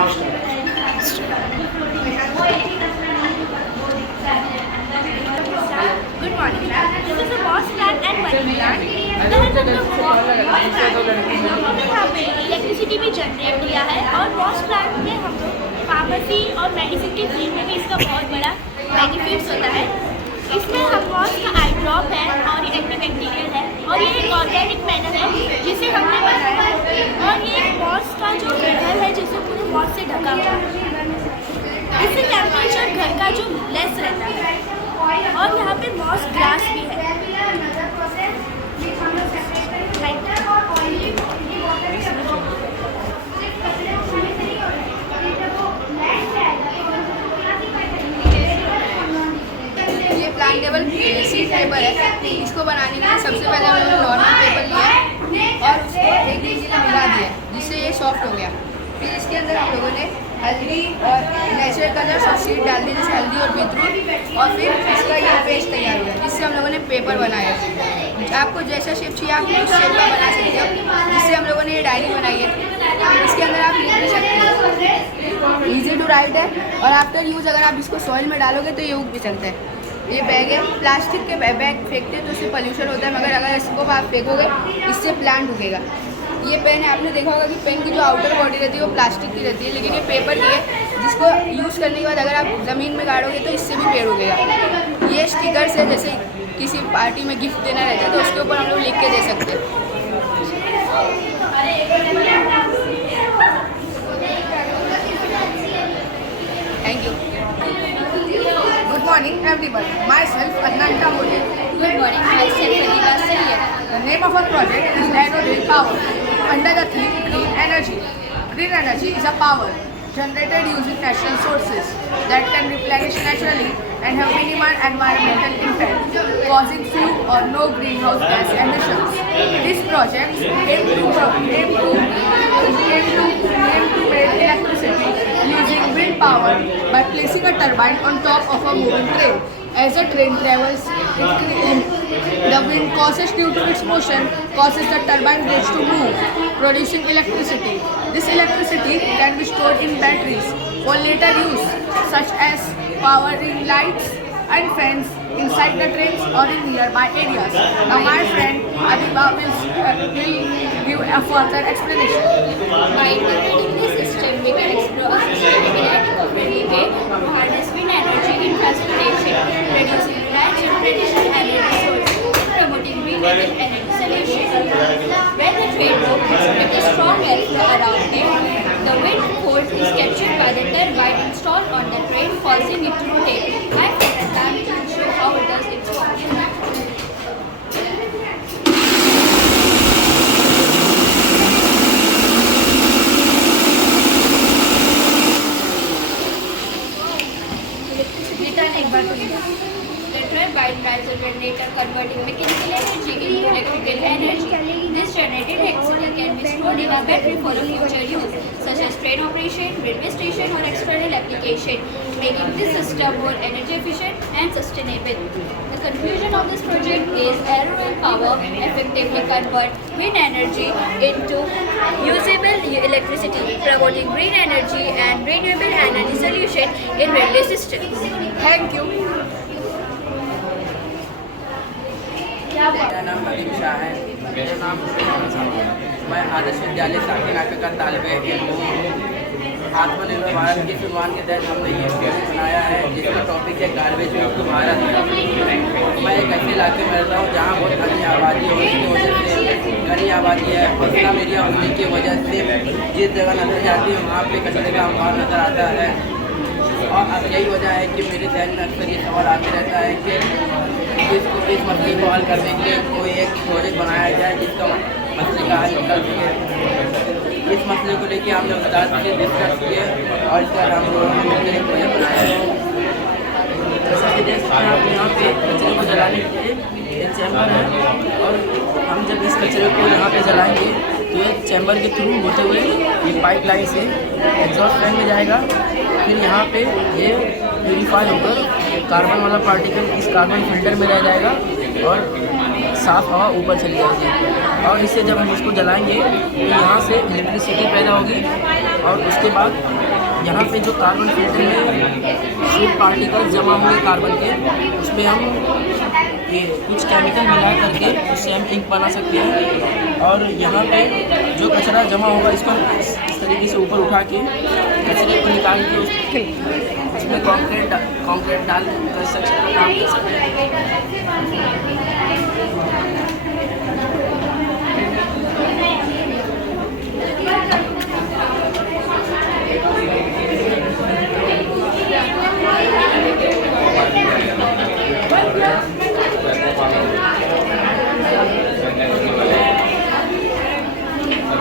Good morning, ma'am. This is a boss plan and money plan. हमने यहाँ पे इलेक्ट्रिसिटी भी जनरेट किया है और बॉस प्लान में हम लोग फार्मेसी और मेडिसिन के फील्ड में भी इसका बहुत बड़ा बेनिफिट्स होता है। इसमें हम बॉस का आई ड्रॉप है और एंटीबैक्टीरियल है और ये एक ऑर्गेनिक पैनल है जिसे हमने बनाया है और ये बॉस का जो पैनल है जिसे पूरे बॉस से ढका हुआ है। इससे टेम्परेचर घर का जो लेस रहता है और यहाँ पे बॉस ग्लास भी है। ये प्लांटेबल सीड पेपर है। इसको बनाने के लिए सबसे पहले हम लोगों ने नॉर्मल पेपर लिया और उसको एक दूसरे में मिला दिया जिससे ये सॉफ्ट हो गया। फिर इसके अंदर हम लोगों ने हल्दी और नेचुरल कलर्स और सीड डाल दी जैसे हल्दी और बीटरूट और फिर इसका ये पेस्ट तैयार हुआ जिससे हम लोगों ने पेपर बनाया। आपको जैसा शेप चाहिए आप उस शेप का बना सकते हो। जिससे हम लोगों ने ये डायरी बनाई है। इसके अंदर आप लिख भी सकते हो। ईजी टू राइट है और आफ्टर यूज़ अगर आप इसको सॉइल में डालोगे तो ये उग भी सकता है। ये बैग है, प्लास्टिक के बैग फेंकते हैं तो उससे पोल्यूशन होता है, मगर अगर इसको आप फेंकोगे इससे प्लांट उगेगा। ये पेन है, आपने देखा होगा कि पेन की जो आउटर बॉडी रहती है वो प्लास्टिक की रहती है, लेकिन ये पेपर की है जिसको यूज़ करने के बाद अगर आप ज़मीन में गाड़ोगे तो इससे भी पेड़ उगेगा। ये स्टिकर्स है, जैसे किसी पार्टी में गिफ्ट देना रहता है तो उसके ऊपर हम लोग लिख के दे सकते हैं। Thank you. Good morning everybody. Myself Adnan Tamboli. Good morning, myself Fadiba Sayyed. The name of our project is Aerodrill Power under the theme Green Energy. Green energy is a power generated using natural sources that can replenish naturally and have minimal environmental impact, causing few or no greenhouse gas emissions. This project aim to make electricity using wind power by placing a turbine on top of a moving train. As the train travels, the wind causes due to its motion causes the turbine blades to move, producing electricity. This electricity can be stored in batteries for later use, such as powering lights and fans inside the trains or in nearby areas. Now my friend Adiba will give a further explanation. By integrating this system, we can explore a sustainable and eco-friendly way to harness wind energy in transportation, reducing reliance on traditional energy sources, promoting renewable energy solutions. When the train moves with a strong airflow around it, the wind force is captured by the turbine installed on the train, causing it to rotate. My friend Adnan will show how it does its work. The turbine drives a generator converting mechanical energy into electrical energy. This generated electricity can be stored in a battery for a future use, such as train operation, railway station or external application, making this system more energy efficient and sustainable. The conclusion of this project is Aerodrill Power effectively convert wind energy into usable electricity, promoting green energy and renewable energy solution in railway systems. Thank you. मेरा नाम अलीम शाह है। मेरा नाम मैं आदर्श विद्यालय साकिन आके का तालिब इल्म हूँ। आत्मनिर्भर भारत के निर्माण के तहत हमने ये प्रोजेक्ट बनाया है जिसका टॉपिक है गार्बेज मुक्त भारत। मैं एक ऐसे इलाके में रहता हूँ जहाँ बहुत घनी आबादी होने की वजह से घनी आबादी है, फसला एरिया होने की वजह से जिस जगह नजर जाती है वहाँ पे कचरे का अंबार नजर आता है। और अब यही वजह है कि मेरे ध्यान में अक्सर ये सवाल आते रहता है कि इस मसले को हल करने के लिए कोई एक प्रोजेक्ट बनाया जाए जिसका मसले का हल निकल सके। इस मसले को लेकर हम लोग अदालत से डिस्कस किए और इसका हम लोगों ने मिलकर एक प्रोजेक्ट बनाया। जैसा कि देख सकते हैं आप यहाँ पे कचरे को जलाने के लिए एक चैम्बर है और हम जब इस कचरे को यहाँ पे जलाएंगे तो ये चैम्बर के थ्रू होते हुए ये पाइप लाइन से एग्जॉस्ट फैन में जाएगा। फिर यहाँ पे ये प्यूरीफाई होकर कार्बन वाला पार्टिकल इस कार्बन फिल्टर में रह जाएगा और साफ़ हवा ऊपर चली जाएगी। और इससे जब हम इसको जलाएंगे तो यहाँ से इलेक्ट्रिसिटी पैदा होगी और उसके बाद यहाँ पे जो कार्बन फिल्टर में फूड पार्टिकल्स जमा हुए कार्बन के, उसमें हम ये कुछ केमिकल मिला करके उससे हम इंक बना सकते हैं। और यहाँ पे जो कचरा जमा होगा इसको इस तरीके से ऊपर उठा के कचरे को निकाल के उसमें कंक्रीट डाल कंस्ट्रक्शन का काम कर सकते हैं।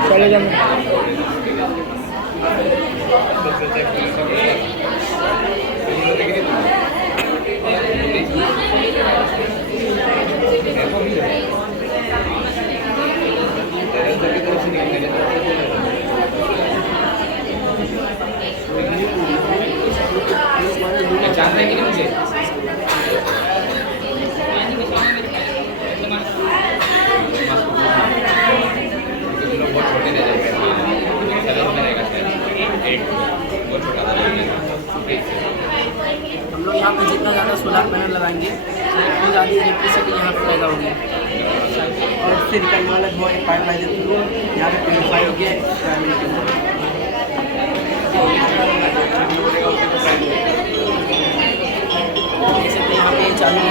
चले जाना जानते हैं कि नहीं मुझे बहुत छोटे दे देंगे बहुत छोटा हम लोग यहाँ पे जितना ज़्यादा सोलर पैनल लगाएंगे उतनी ज़्यादा इलेक्ट्रिसिटी यहाँ पे पैदा होगी। और फिर निकलने वाला धुआं एक पाइपलाइन के थ्रू यहाँ पे प्योरीफाई हो गया यहाँ पे चालू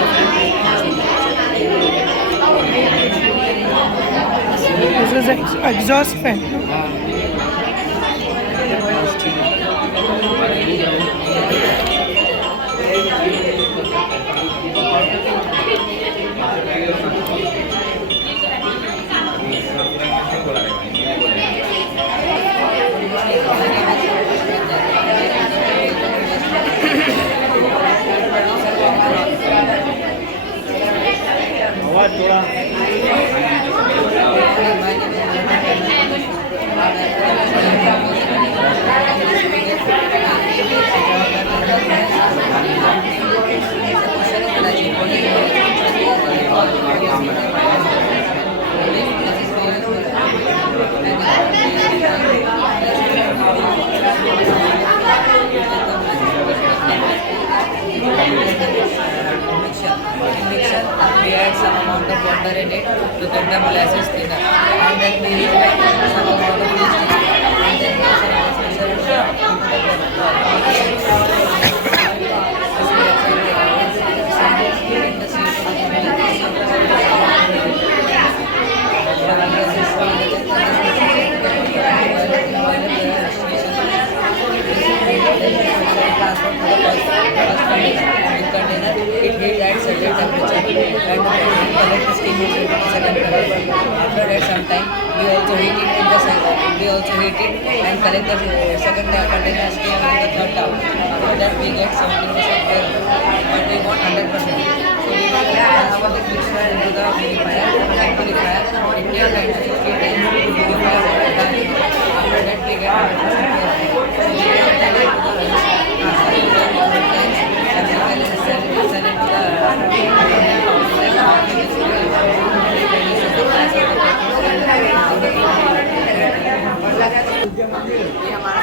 exhaust fan. We add some amount of water in it to get the molasses thinner, and then we add some amount of yeast in it, and then we some container, it heats at certain temperature and collect the steam in second container. After that some time we also heat it in the and collect the second container steam in the third tower. After that we get 70% air, but we want 100%. So we transfer the mixture into the purifier, and purifier it takes like 60 times to purify water. After that we get 100% air. So we get that into the transfer into the tanks, and we can sell it to ये हमारा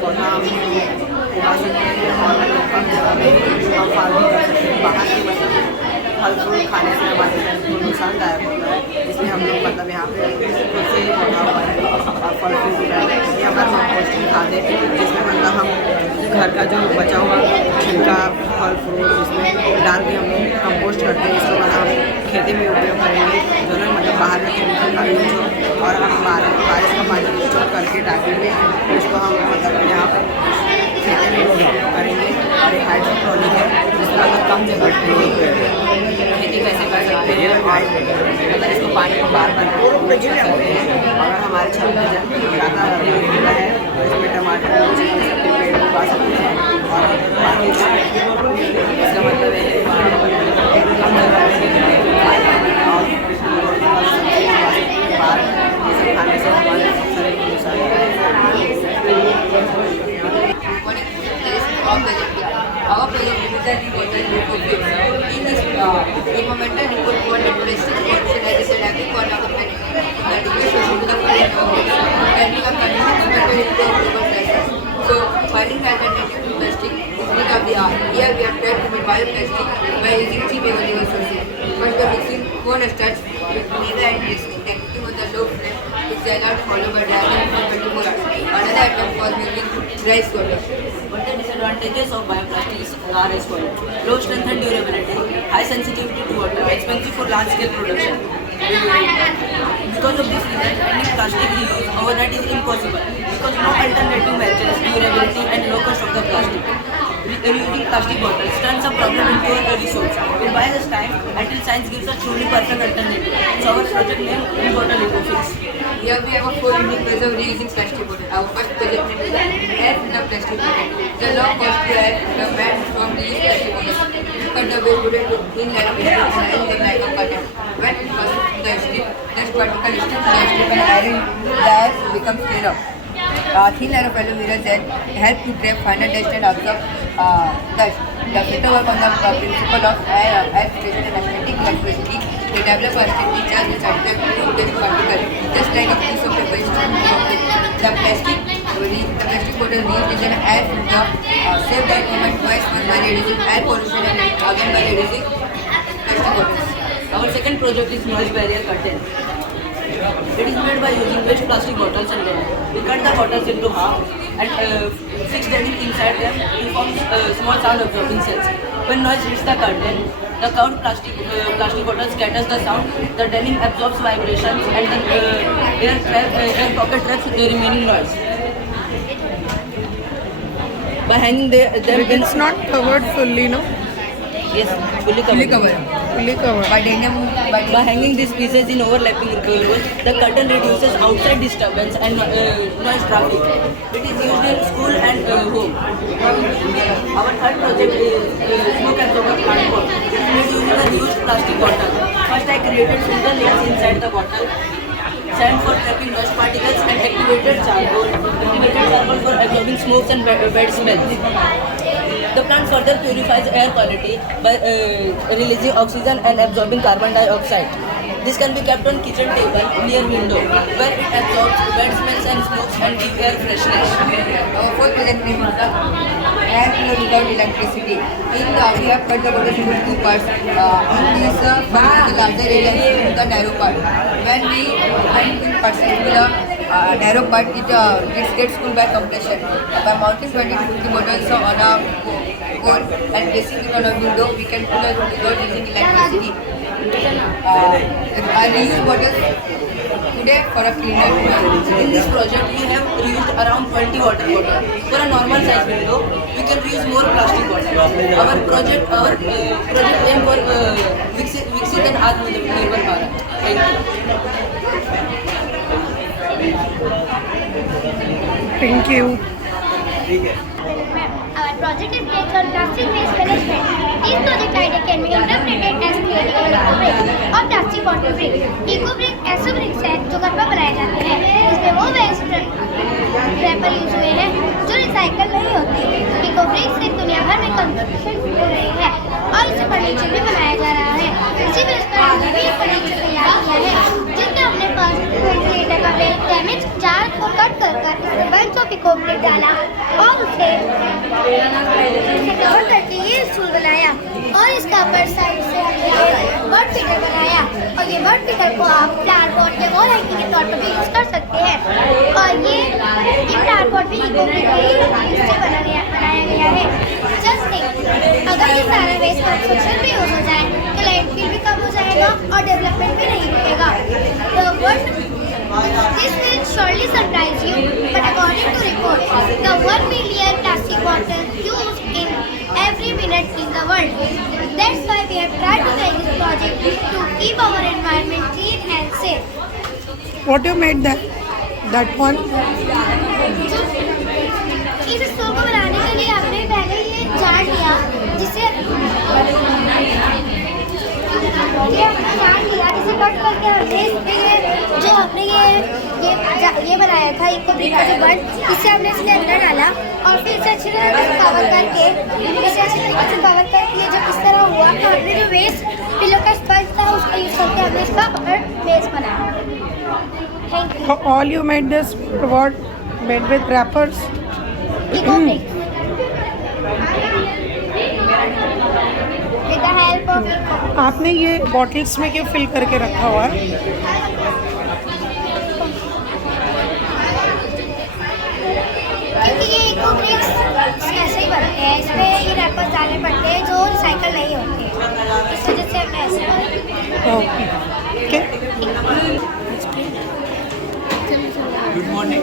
पौधा हम उगा सकते हैं और कम जगह में हम फार्मिंग कर सकते हैं। बाहर की मतलब फल फ्रूट खाने से हमारे को नुकसानदायक होता है, इसलिए हम लोग मतलब यहाँ पे खुद से ही पौधा उगाए और फल फ्रूट उगाए। ये हमारा कंपोस्टिंग खाद है जिसमें मतलब हम घर का जो बचा हुआ छिलका फल फ्रूट इसमें डाल के हम लोग कंपोस्ट करते हैं। इसको मतलब खेती में उपयोग करेंगे, दोनों मतलब बाहर में केमिकल का यूज हो और हम बारिश का पानी स्टोर करके टाँकी में उसको हम मतलब यहाँ पर खेती में उपयोग करेंगे। और एक हाइड्रोपोनिक है जिसमें मतलब कम जगह खेती कैसे कर सकते हैं और मतलब इसको पानी को बार बार कर सकते हैं। अगर हमारे छत में ज़्यादा जगह है तो इसमें टमाटर पेड़ उगा सकते हैं और बाकी इसका मतलब है कम जगह खाने से हमारे शरीर को Our project is that we in this environmental report for the domestic consideration and every corner of the country. The education is the and we are continuing to bioplastic by using cheap available sources. First, by mixing corn starch with vinegar and yeast, then cooking on the low flame to sell out, followed by drying for 24 hours. Another attempt was using rice water. What the disadvantages of bioplastics are as follows: low strength and durability, high sensitivity to water, expensive for large scale production. Because of this reason, any plastic reuse overnight is impossible because no alternative matches durability and low cost of the plastic. Reusing plastic bottles turns a problem into a resource. It buys us time until science gives a truly perfect alternative. So our project name is Bottle EcoFix. Here we have a 4 unique ways of reusing plastic bottle. Our first project name is Air Filter Plastic Bottle. The low cost to air the made from reused plastic bottles. Cut the waste bottle to thin layer of plastic and iron them like a cotton. When it passes the strip, dust particle stick to the strip and iron the air becomes cleaner. Thin layer of aloe vera gel help to trap finer dust and absorb dust. The filter work on the principle of air filtration and static electricity. They develop a static charge which attracts dust particle, just like a piece of paper is turned into the plastic bottle reused is an air filter, save the environment twice by reducing air pollution and again by reducing plastic bottles. Our second project is noise barrier curtain. It is made by using waste plastic bottles and denim. We cut the bottles into half and fix denim inside them to form small sound absorbing cells. When noise hits the curtain, the curved plastic bottle scatters the sound, the denim absorbs vibrations and the air pocket traps the remaining noise. By hanging them It's not covered fully, no? yes, fully covered. Fully covered. By denim, By hanging these pieces in overlapping rows, the curtain reduces outside disturbance and noise traffic. It is used in school and home. Our third project is smoke absorber plant pot. It is made using a reused plastic bottle. First, I created filter layers inside the bottle, sand for trapping dust particles, and activated charcoal for absorbing smokes and bad smells. The plant further purifies air quality by releasing oxygen and absorbing carbon dioxide. This can be kept on kitchen table near window where it absorbs bad smells and smokes and give air freshness. our fourth project name is the air cooler without electricity. We have cut the bottle into two parts. In this part, the larger area is the narrow part. When we find in particular narrow part, it gets cooled by compression. By mounting 20 to 50 bottles on a pole and placing it on a window, we can cool it without using electricity. I reuse bottles today for a cleaner. In this project, we have reused around 20 water bottles. For a normal size window, we can reuse more plastic bottles. Our project aim for Viksit and Atmanirbhar Bharat. Thank you. Thank you. Our project is based on plastic waste management. This project idea can be interpreted as creating an eco-brick or plastic bottle brick. Eco-brick ऐसे bricks हैं जो घर पर बनाए जाते हैं। इसमें वो वेस्ट रैपर यूज हुए हैं जो रिसाइकल नहीं होते। इको-ब्रिक से दुनिया भर में कंस्ट्रक्शन हो रही है और इसे फर्नीचर भी बनाया जा रहा है। इसी बेस पर हमने भी फर्नीचर तैयार किया है जिसमें हमने फर्स्ट 20 लीटर का वेस्ट डैमेज जार को कट कर बंच ऑफ इको-ब्रिक डाला और उसे कवर करके ये स्टूल बनाया और इसका अपर साइड से बर्ड फीडर बनाया और ये बर्ड फीडर को आप फ्लावर पॉट या वॉल हैंगिंग के तौर पर भी यूज कर सकते हैं और ये फ्लावर पॉट भी इको-ब्रिक से बनाया गया है। जस्ट थिंक, अगर ये सारा वेस्ट कंस्ट्रक्शन भी यूज हो जाए तो लैंडफिल भी कम हो जाएगा और डेवलपमेंट भी नहीं रुकेगा। This will surely surprise you, but according to reports, the 1 million plastic bottles used in every minute in the world. That's why we have tried to make this project to keep our environment clean and safe. What you made that one? इस स्टोव को बनाने के लिए हमने पहले ये जार लिया जिसे इसे कट करके हमने इसमें जो हमने ये बनाया था इको-ब्रिक का जो बंच, इसे हमने इसके अंदर डाला और फिर इसे अच्छी तरह से कवर करके ये जब इस तरह हुआ तो हमने जो वेस्ट पिलो का स्पंज था उसको यूज करके हमने इसका अपर बेस बनाया। Thank you. All you made this what made with wrappers? Eco-brick with the help of eco. आपने ये बॉटल्स में क्यों फिल करके रखा हुआ है? क्योंकि ये इको ब्रिक्स ऐसे ही बनते हैं, इसमें ये रैपर्स डालने पड़ते हैं जो रिसाइकल नहीं होते, इस वजह से हमने ऐसे बनाया। Okay. Good morning.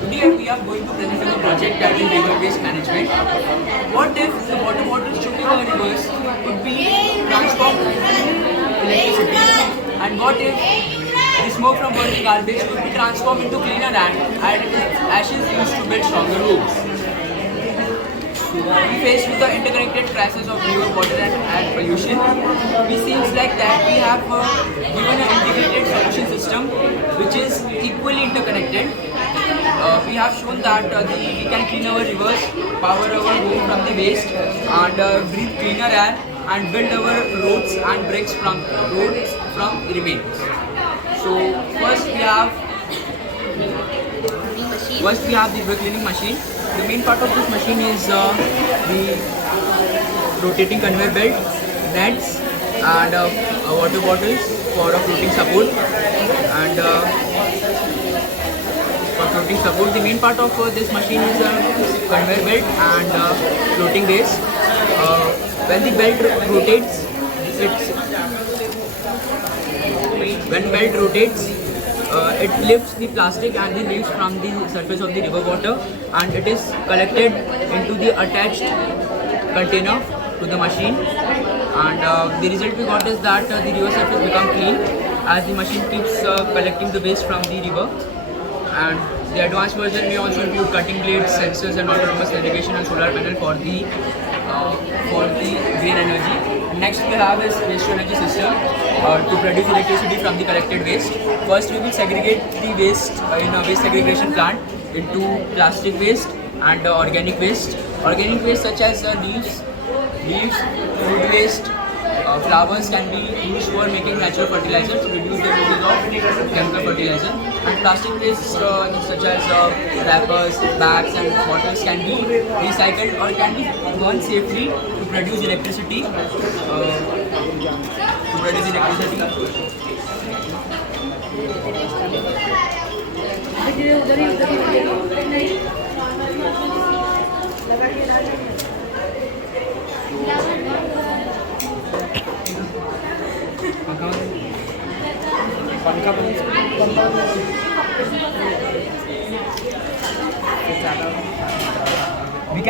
Today we are going to present a project that is river waste management. What if the water bottles should be in rivers could be transformed into electricity? And what if the smoke from burning garbage could be transformed into cleaner air and ashes used to build stronger roofs? We faced with the interconnected crisis of river water and air pollution. It seems like that we have given an integrated solution system which is equally interconnected. We have shown that we can clean our rivers, power our home from the waste, and breathe cleaner air and build our roads and bricks from remains. So first we have the brick cleaning machine. The main part of this machine is the rotating conveyor belt, nets, and water bottles for floating support. And for floating support, the main part of this machine is a conveyor belt and floating base. When the belt rotates, it lifts the plastic and the leaves from the surface of the river water, and it is collected into the attached container to the machine. And the result we got is that the river surface become clean as the machine keeps collecting the waste from the river. And the advanced version may also include cutting blades, sensors, and autonomous navigation and solar panel for the green energy. Next we have is waste to energy system to produce electricity from the collected waste. First we will segregate the waste in a waste segregation plant into plastic waste and organic waste. Organic waste such as leaves, food waste, flowers can be used for making natural fertilizer to reduce the usage of chemical fertilizer. And plastic waste such as wrappers, bags and bottles can be recycled or can be burned safely to produce electricity. We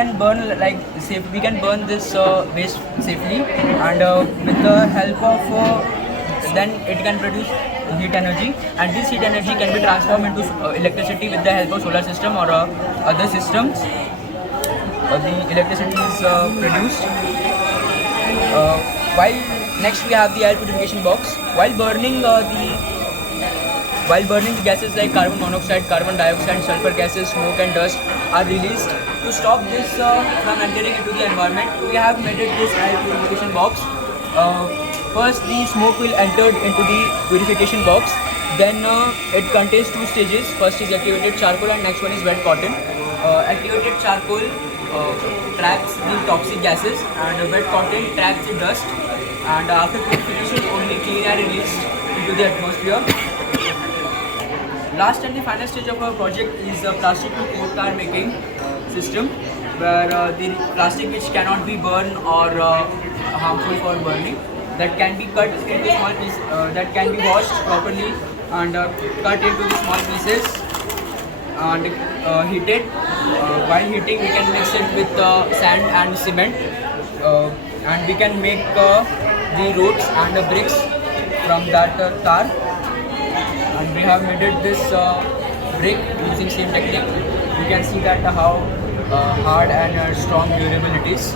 can burn this waste safely, and with the help of then it can produce heat energy, and this heat energy can be transformed into electricity with the help of solar system or other systems. The electricity is produced. While next we have the air purification box. While burning the gases like carbon monoxide, carbon dioxide, sulfur gases, smoke and dust are released. To stop this from entering into the environment, we have made this air purification box. First, the smoke will enter into the purification box. Then it contains two stages. First is activated charcoal and next one is wet cotton. Activated charcoal traps the toxic gases and wet cotton traps the dust. And after purification, only clean air released into the atmosphere. Last and the final stage of our project is the plastic to coat car making system, where the plastic which cannot be burned or harmful for burning, that can be cut into small pieces, that can be washed properly and cut into the small pieces and heated. While heating, we can mix it with sand and cement, and we can make the roads and the bricks from that tar. And we have made this brick using same technique. You can see that how hard and strong durable it is.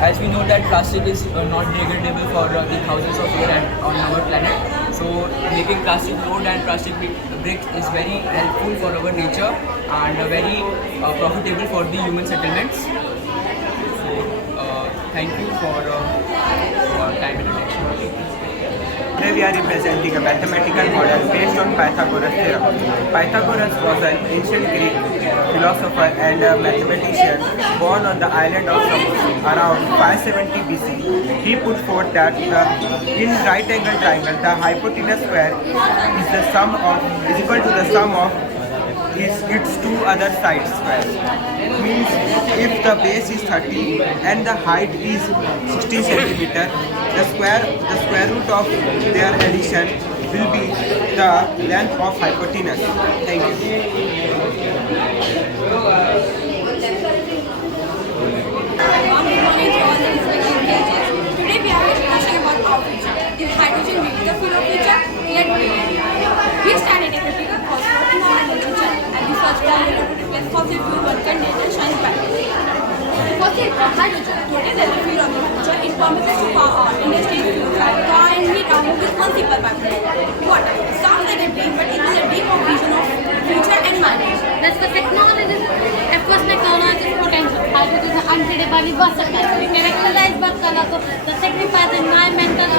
As we know that plastic is not degradable for the thousands of years on our planet. So making plastic road and plastic brick is very helpful for our nature and very profitable for the human settlements. So thank you for your time and attention. Today we are representing a mathematical model based on Pythagoras theorem. Pythagoras was an ancient Greek philosopher and a mathematician born on the island of Samos around 570 BC. He put forth that in right angle triangle, the hypotenuse square is equal to the sum of its two other sides squares. Means if the base is 30 and the height is 16 centimeter, the square root of their addition will be the length of hypotenuse. Thank you. Today we are discussing about our future. Is hydrogen really the fuel of future? Let me we stand in a critical crossroad in our energy journey and the search for to replace fossil fuel one can nature shine bright. Fossil hydrogen today is the fuel of the future. It promises to power our industries, car and meet our most responsible by water. Sounds like a dream, but it is a deep vision of future and manage. That's the technology. Of course, technology is potential. Hydrogen is unpredictably versatile. It characterized by color, the signifies environmental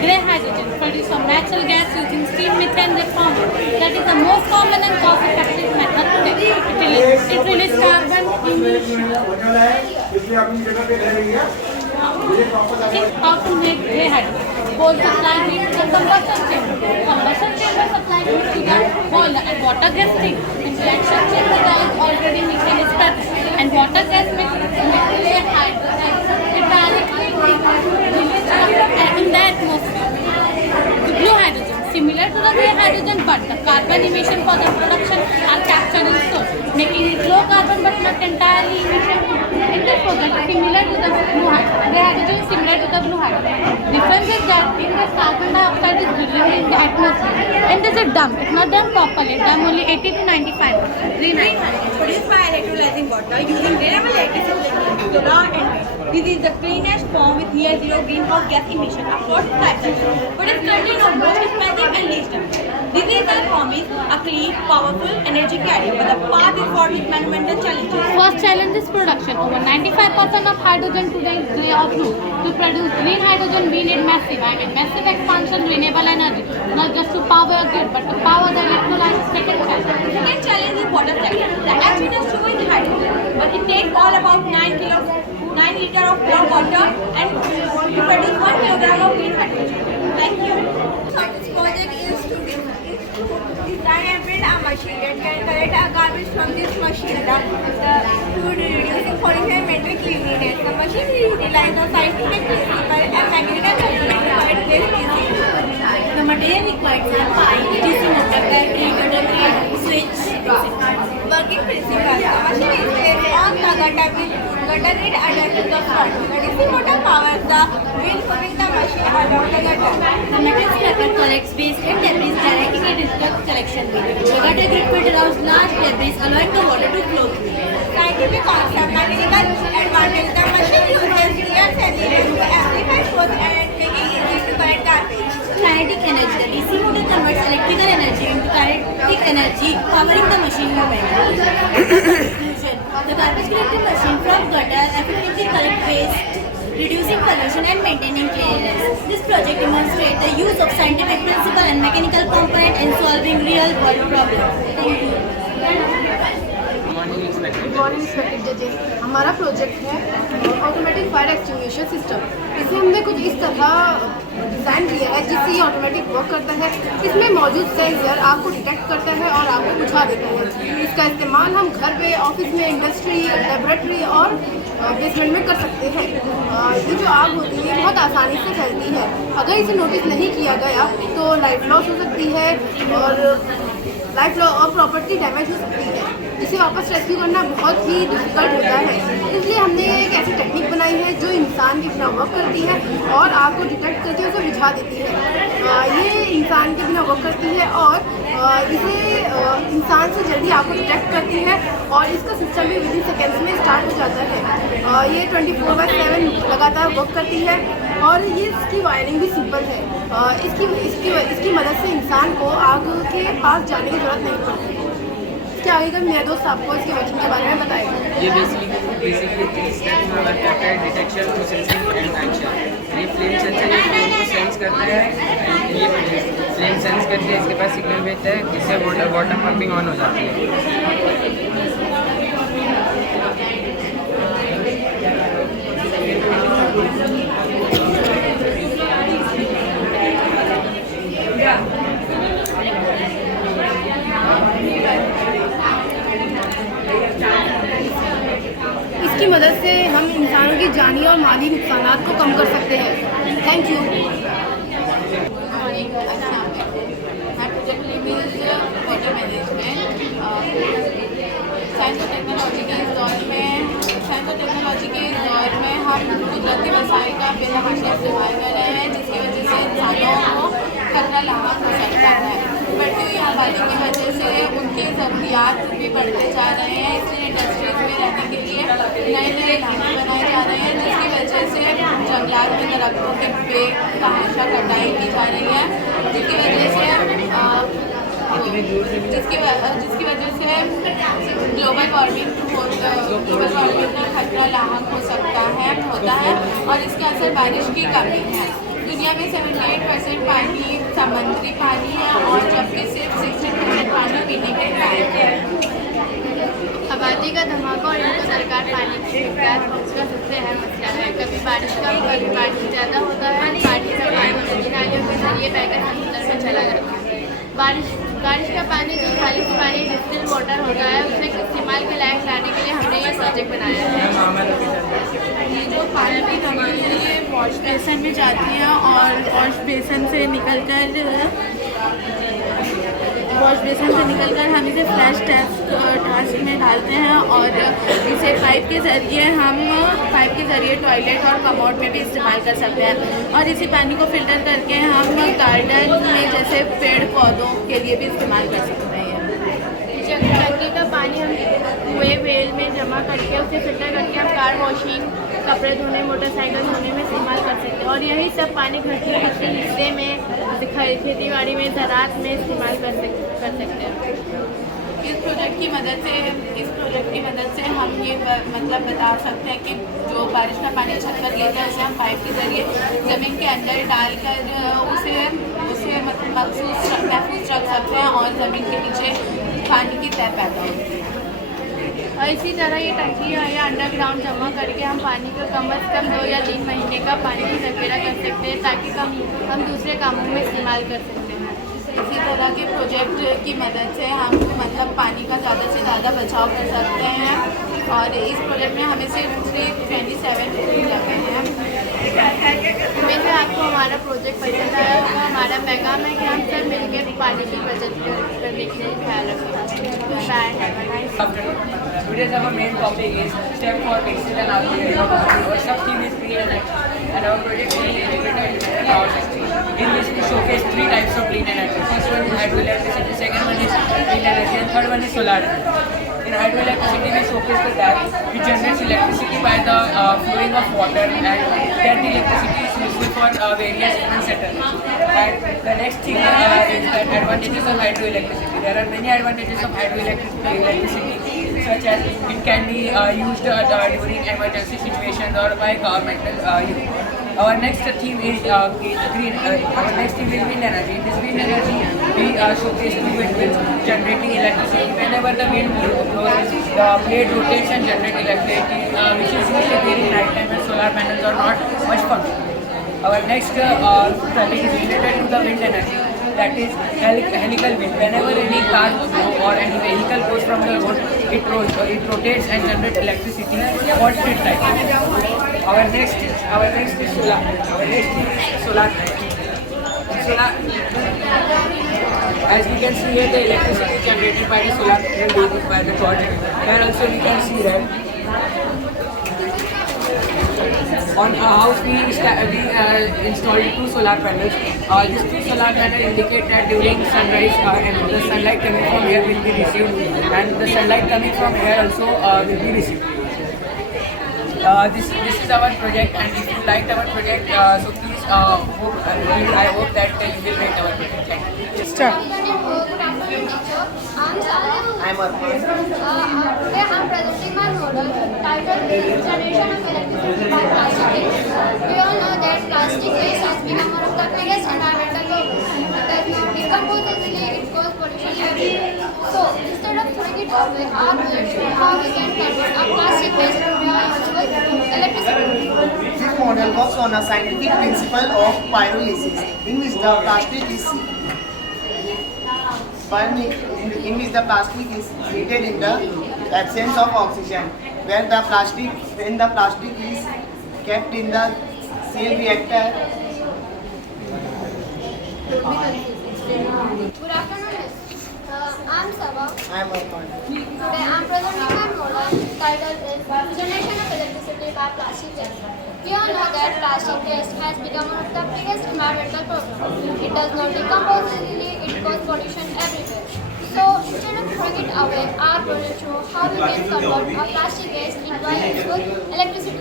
grey hydrogen produced from natural gas using steam methane reformer. That is the most common and cost-effective method today. It releases carbon emission. How to make grey hydrogen? Coal supply heat to the combustion chamber. Combustion chamber supply heat to the boiler and water gas tank. In reaction chamber there is already methane is present and water gas mixed with grey hydrogen. It directly releases in the atmosphere. The blue hydrogen, similar to the grey hydrogen, but the carbon emission for the production are captured in soil, making it low carbon but not entirely emission. In the product similar to the blue hydrogen. Grey hydrogen is similar to the blue hydrogen. Difference is that in the carbon dioxide is released in the atmosphere and this is dump. It's not done properly. It's done only 80 to 95%. Green hydrogen is produced by electrolyzing water using renewable electricity, solar and wind. This is the cleanest form with near zero greenhouse gas emission across life cycle, but it's currently not most expensive and least damaging. This is the promise a clean, powerful energy carrier, but the path is fraught with monumental challenges. First challenge is production. Over 95% of hydrogen today is grey or blue. To produce green hydrogen, we need massive expansion renewable energy, not just to power a grid, but to power the electrolysis second challenge. The second challenge is water cycle. The action is to in hydrogen, but it takes all about 9 liters of pure water and to produce 1 kilogram of green hydrogen. Thank you. This project is to design and build a machine that can collect a garbage from this machine to reducing pollution and maintain cleanliness. The machine relies on scientific principles and mechanical components for its easy. The material required is a pipe, DC motor, battery, gutter grid, switch, Working principle. The machine is placed on the gutter grid attached to the front. The DC motor powers the wheel moving the machine along the gutter. The metal scraper collects waste and debris directly into the collection bin. The gutter grid filters large debris allowing the water to flow through. Scientific concept, mechanical advantage. The machine uses real sensors to amplify force and making it easy to collect garbage. Kinetic energy. The DC motor converts electrical energy into kinetic energy, powering the machine movement. Diffusion. The garbage collecting machine from gutter effectively collects waste, reducing pollution and maintaining cleanliness. This project demonstrates the use of scientific principle and mechanical component in solving real-world problems. Thank you. Good morning inspector जजेस। हमारा प्रोजेक्ट है automatic fire extinguisher system. इसे हमने कुछ इस तरह डिज़ाइन किया है जिससे ये ऑटोमेटिक वर्क करता है। इसमें मौजूद सेंसर आपको डिटेक्ट करता है और आपको बुझा देता है। इसका इस्तेमाल हम घर पे, ऑफिस में, इंडस्ट्री, लेबोरेटरी और बेसमेंट में कर सकते हैं। ये जो आग होती है बहुत आसानी से फैलती है। अगर इसे नोटिस नहीं किया गया तो लाइफ लॉस हो सकती है और प्रॉपर्टी डैमेज हो सकती है। इसे वापस रेस्क्यू करना बहुत ही डिफिकल्ट होता है। इसलिए हमने एक ऐसी टेक्निक बनाई है जो इंसान की बिना वर्क करती है और आग को डिटेक्ट करके उसे बुझा देती है। ये इंसान के बिना वर्क करती है और इसे इंसान से जल्दी आग को डिटेक्ट करती है और इसका सिस्टम भी विदिन सेकेंड्स में स्टार्ट हो जाता है। ये 24/7 लगातार वर्क करती है और ये इसकी वायरिंग भी सिंपल है। इसकी मदद से इंसान को आग के पास जाने की ज़रूरत नहीं पड़ती। क्या आगे का मेरा दोस्त आपको इसके वर्किंग के बारे में बताएगा। ये बेसिकली 3 स्टेप्स में वर्क करता है: डिटेक्शन, प्रोसेसिंग एंड एक्शन। ये फ्लेम सेंसर को सेंस करता है ये फ्लेम सेंस करके इसके पास सिग्नल भेजता है, इससे वाटर पंपिंग ऑन हो जाती है। इसकी मदद से हम इंसानों की जानी और माली नुकसानात को कम कर सकते हैं। Thank you. Water management science और टेक्नोलॉजी के इस दौर में हम कुदरती वसाइल का बेतहाशा इस्तेमाल कर रहे हैं, जिसकी वजह से इंसानों को खतरा लाक हो सकता है। बढ़ती हुई आबादी की वजह से उनकी ज़रूरियात भी बढ़ते जा रहे हैं, इसलिए इंडस्ट्रीज में रहने के लिए नए नए इलाके बनाए जा रहे हैं, जिसकी वजह से जंगलात में दरख्तों की बेतहाशा कटाई की जा रही है, जिसकी वजह से ग्लोबल वार्मिंग का खतरा लाक होता है और इसके असर बारिश की कमी है। दुनिया में 78% पानी समुद्री पानी है और जबकि सिर्फ 60% पानी पीने के लायक है। आबादी का धमाका और इनको सरकार पानी की शिकायत का सबसे अहम मसला है। कभी बारिश कम, कभी पानी ज़्यादा होता है। पानी का पानी नदी नालियों के जरिए बहकर समुद्र में चला जाता है। बारिश का पानी जो खालिश पानी डिस्टिल वाटर होता है, उसे इस्तेमाल के लायक लाने के लिए हमने ये प्रोजेक्ट बनाया है। ये जो पानी की नमी है ये वॉश बेसन में जाती है और वॉश बेसन से निकलकर हम इसे फ्लैश टास्क में डालते हैं और इसे पाइप के ज़रिए टॉयलेट और कमोड में भी इस्तेमाल कर सकते हैं और इसी पानी को फ़िल्टर करके हम गार्डन में जैसे पेड़ पौधों के लिए भी इस्तेमाल कर सकते हैं। टंकी का पानी हम कुएं वेल में जमा करके उसे फिल्टर करके हम कार वॉशिंग, कपड़े धोने, मोटरसाइकिल धोने में इस्तेमाल कर सकते हैं और यही सब पानी घर के किसी हिस्से में खेती बाड़ी में, ज़राअत में इस्तेमाल कर सकते हैं। इस प्रोजेक्ट की मदद से हम ये मतलब बता सकते हैं कि जो बारिश का पानी छत पर गिरता है उसे हम पाइप के ज़रिए ज़मीन के अंदर डालकर उसे महफूज रख सकते हैं और ज़मीन के नीचे पानी की तह पैदा होती है। और इसी तरह ये टंकी या अंडरग्राउंड जमा करके हम पानी को कम अज़ कम 2 या 3 महीने का पानी की ज़ख़ीरा कर सकते हैं, ताकि हम दूसरे कामों में इस्तेमाल कर सकते हैं। इसी तरह के प्रोजेक्ट की मदद से हम मतलब पानी का ज़्यादा से ज़्यादा बचाव कर सकते हैं और इस प्रोजेक्ट में हमें सिर्फ 327 लगे हैं। उम्मीद है आपको हमारा प्रोजेक्ट पसंद आया होगा। हमारा पैगाम है कि हम सब मिलकर पानी की बचत करने के लिए ख्याल रखें। Bye. Today's our main topic is STEM for Pixel and our sub-theme is clean energy, and our project is integrated in power sector. In which we showcase 3 types of clean energy. First one is hydroelectricity, second one is clean energy, and third one is solar energy. In hydroelectricity, we showcase the tap which generates electricity by the flowing of water, and that electricity is useful for various human settlements. And the next thing is the advantages of hydroelectricity. There are many advantages of hydroelectricity, such as it can be used during emergency situations or by governmental use. Our next theme is green. Our next theme is wind energy. In this wind energy, we showcase 2 windmills generating electricity. Whenever the wind blows, the blade rotates and generates electricity, which is used during night time when solar panels are not much functional. Our next topic is related to the wind energy. That is helical wind. Whenever any car or any vehicle goes from the road, it rotates and generates electricity for street lighting. Our next is solar. Our next is solar. As we can see here, the electricity is generated by the solar panel by the torch. Here also we can see that on a house we installed 2 solar panels. These 2 solar panels indicate that during sunrise and the sunlight coming from here will be received, and the sunlight coming from here also will be received. This is our project, and if you liked our project, so please I hope that you will rate our project. Thank you. Start. I'm Arpan. Today I'm presenting my model titled Generation of Electricity by Plastic. We all know that plastic waste has become one of the biggest environmental away our knowledge on how we can convert our plastic waste into electricity. This model works on a scientific principle of pyrolysis, in which the plastic is heated in the absence of oxygen, when the plastic is kept in the seal reactor. Good afternoon, Miss. I'm Sabha. I am Arpan. Today I'm presenting my model titled is Generation of Electricity by Plastic Waste. We all know that plastic waste has become one of the biggest environmental problems. It does not decompose easily, it causes pollution everywhere. So instead of throwing it away, our project shows how we can convert our plastic waste into useful electricity.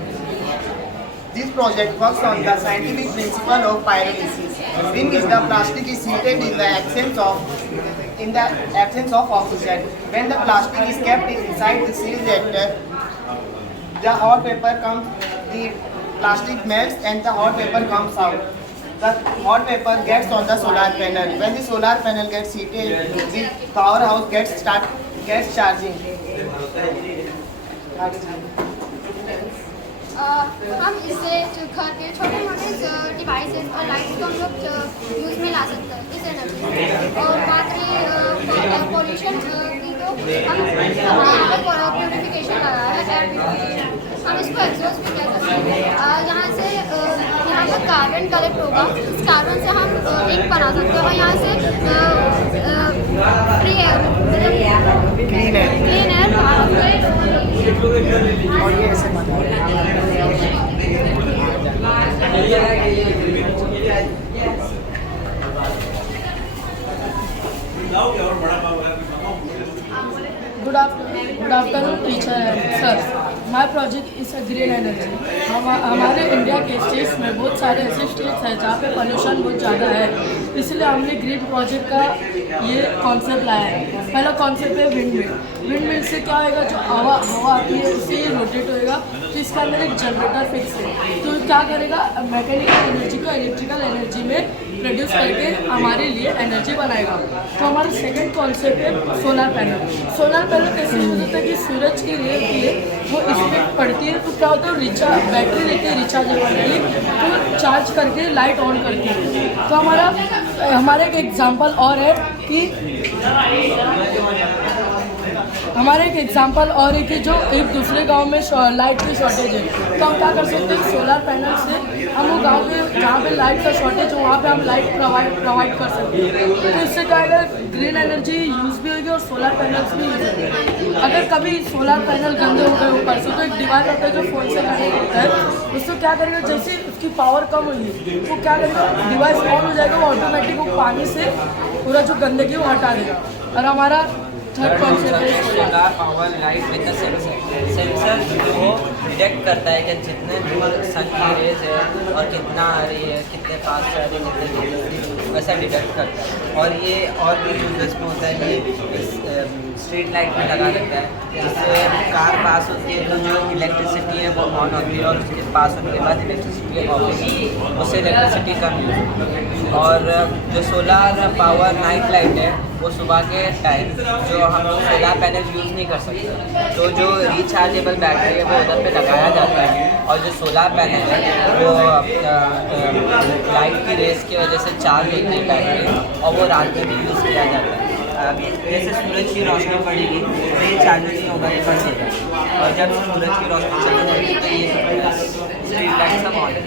This project works on the scientific principle of pyrolysis, in which the plastic is heated in the absence of oxygen. When the plastic is kept inside the seal reactor, the plastic melts and the hot vapor comes out. The hot vapor gets on the solar panel. When the solar panel gets heated, the powerhouse gets charging. हम इससे घर के छोटे मोटे डिवाइसेस और लाइट्स को हम लोग यूज़ में ला सकते हैं इस एनर्जी और बात रही पॉल्यूशन की तो हम यहाँ पर प्यूरिफिकेशन लगा है एयर प्यूरिफिकेशन हम इसको एग्जॉस्ट भी कर सकते हैं यहाँ से यहाँ पर कार्बन कलेक्ट होगा इस कार्बन से हम एक बना सकते हैं और यहाँ से फ्री एयर मतलब क्लीन एयर और ये ऐसे Good afternoon, teacher and sir. My project is a green energy. हमारे इंडिया के स्टेट्स में बहुत सारे ऐसे स्टेट्स हैं जहाँ पे पोल्यूशन बहुत ज़्यादा है, इसलिए हमने ग्रीन प्रोजेक्ट का ये कॉन्सेप्ट लाया है. पहला कॉन्सेप्ट है विंड मिल. विंड मिल से क्या होएगा, जो हवा आती है उससे ये रोटेट होएगा, तो इसका अंदर एक जनरेटर फिक्स है. तो क्या करेगा, मैकेनिकल एनर्जी को इलेक्ट्रिकल एनर्जी में प्रोड्यूस करके हमारे लिए एनर्जी बनाएगा. तो हमारा सेकंड कॉन्सेप्ट है सोलर पैनल. सोलर पैनल कैसे यूज होता है कि सूरज की रे होती है वो इसमें पड़ती है, तो क्या होता है बैटरी रहती है रिचार्जेबल वाली, तो चार्ज करके लाइट ऑन करती है. तो हमारा एक एग्जांपल और है कि जो एक दूसरे गांव में लाइट की शॉर्टेज है, तो हम क्या कर सकते हैं, सोलर पैनल से हम वो गांव में जहाँ पे लाइट का शॉर्टेज है वहाँ पे हम लाइट प्रोवाइड कर सकते हैं. तो इससे क्या होगा, ग्रीन एनर्जी यूज़ भी होगी और सोलर पैनल्स भी यूज़ होंगे. अगर कभी सोलर पैनल गंदे हो गए ऊपर से, तो एक डिवाइस होता है जो फ़ोन से कनेक्ट होता है, उसको क्या करेगा, जैसे उसकी पावर कम होगी वो क्या करेगा, डिवाइस ऑन हो जाएगा, वो ऑटोमेटिक वो पानी से पूरा जो गंदगी वो हटा देगा. और हमारा थर्ड कॉन्सेप्ट है solar power light with the sensor वो डिटेक्ट करता है कि जितने दूर सन की रेज है और कितना आ रही है, कितने फास्ट आ रही है, कितने वैसा डिटेक्ट करता है. और ये और भी यूजर्स में होता है, ये स्ट्रीट लाइट में लगा देता है, जिससे कार पास होती है तो जो इलेक्ट्रिसिटी है वो ऑन होती है और उसके पास होने के बाद इलेक्ट्रिसिटी ऑफ होती है, उससे इलेक्ट्रिसिटी कम यूज होती है. और जो सोलर पावर नाइट लाइट है वो सुबह के टाइम जो हम लोग सोलर पैनल यूज़ नहीं कर सकते, तो जो रिचार्जेबल बैटरी है वो उधर पे लगाया जाता है और जो सोलर पैनल है वो लाइट की रेस की वजह से चार्ज होती है बैटरी और वो रात में भी यूज़ किया जाता है. अभी जैसे सूरज की रोशनी पड़ेगी तो ये चार्जेस नहीं होगा, ये बंद हो जाएगा. और जब सूरज की रोशनी चली जाएगी तो ये स्ट्रीट लाइट सब ऑन है.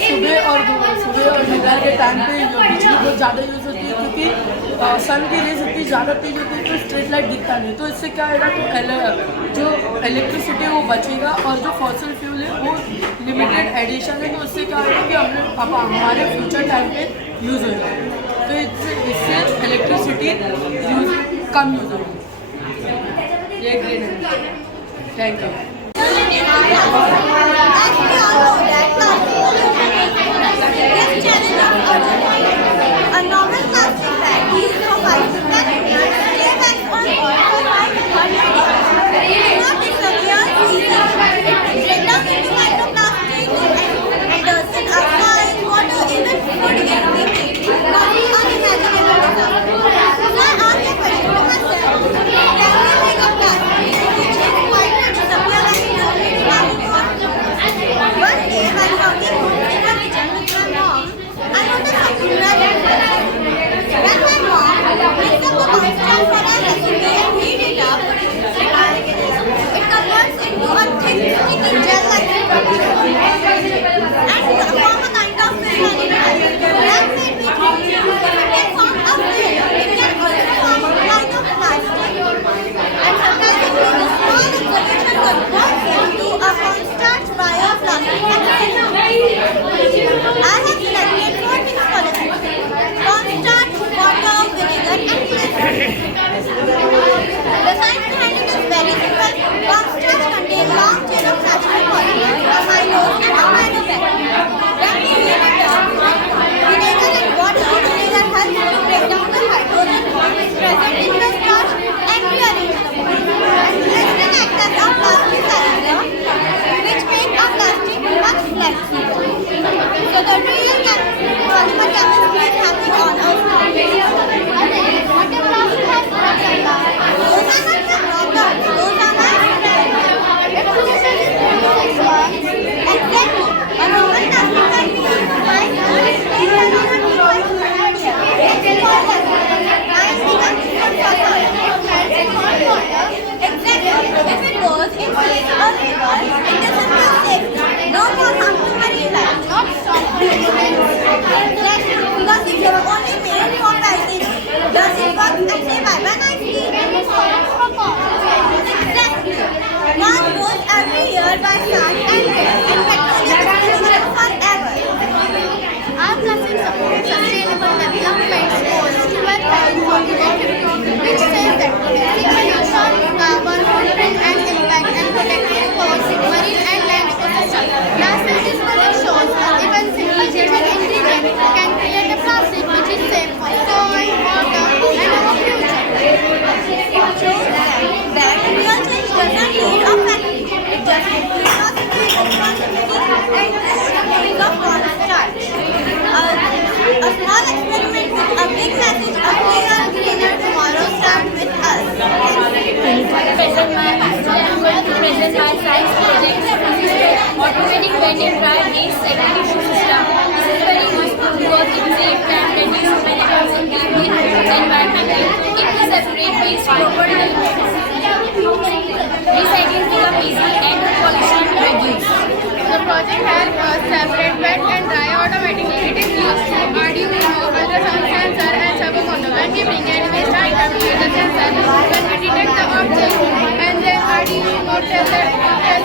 सुबह और दोपहर के टाइम पे बिजली बहुत ज़्यादा यूज़ होती है, क्योंकि सन की रेज इतनी ज़्यादा तेज होती है तो स्ट्रीट लाइट दिखता नहीं. तो इससे क्या होगा, तो जो इलेक्ट्रिसिटी है वो बचेगा और जो फॉसिल फ्यूल है वो लिमिटेड एडिशन है, तो उससे क्या होगा कि हमारे फ्यूचर टाइम पे यूज़ होगा. तो इससे इलेक्ट्रिसिटी कम यूज़ होगी. ये ग्रीन है. Thank you. A normal plastic bag is provided to passengers stay on board for 500 days. It is not disappear easily. It breaks down into microplastic and doesn't outside water, even food gets leaked. Not unimaginable stuff. So I asked a question to myself, can we make powered by sun and wind and petroleum forever. Our blessing supports sustainable development goals toward 2050, which says that reducing pollution, carbon footprint and impact and protecting coast, marine and land ecosystem. Last this project shows that even simple chemical ingredient can create a plastic which is safe for soil, water and our future. It shows that real change doesn't need a factory. It just needs responsibility and giving of honest charge. A small experiment with a big message, a cleaner, greener tomorrow starts with us. Present my science project automatic vending drive-based segregation system. This is very useful because it saves time, reduces managers and environmental. It will separate waste properly. Recycling become easy and pollution reduce. The project has separate wet and dry automatically. It is used to Arduino, ultrasound sensor and servomotor. When we bring any waste item to the sensor, when we detect the object and then Arduino tells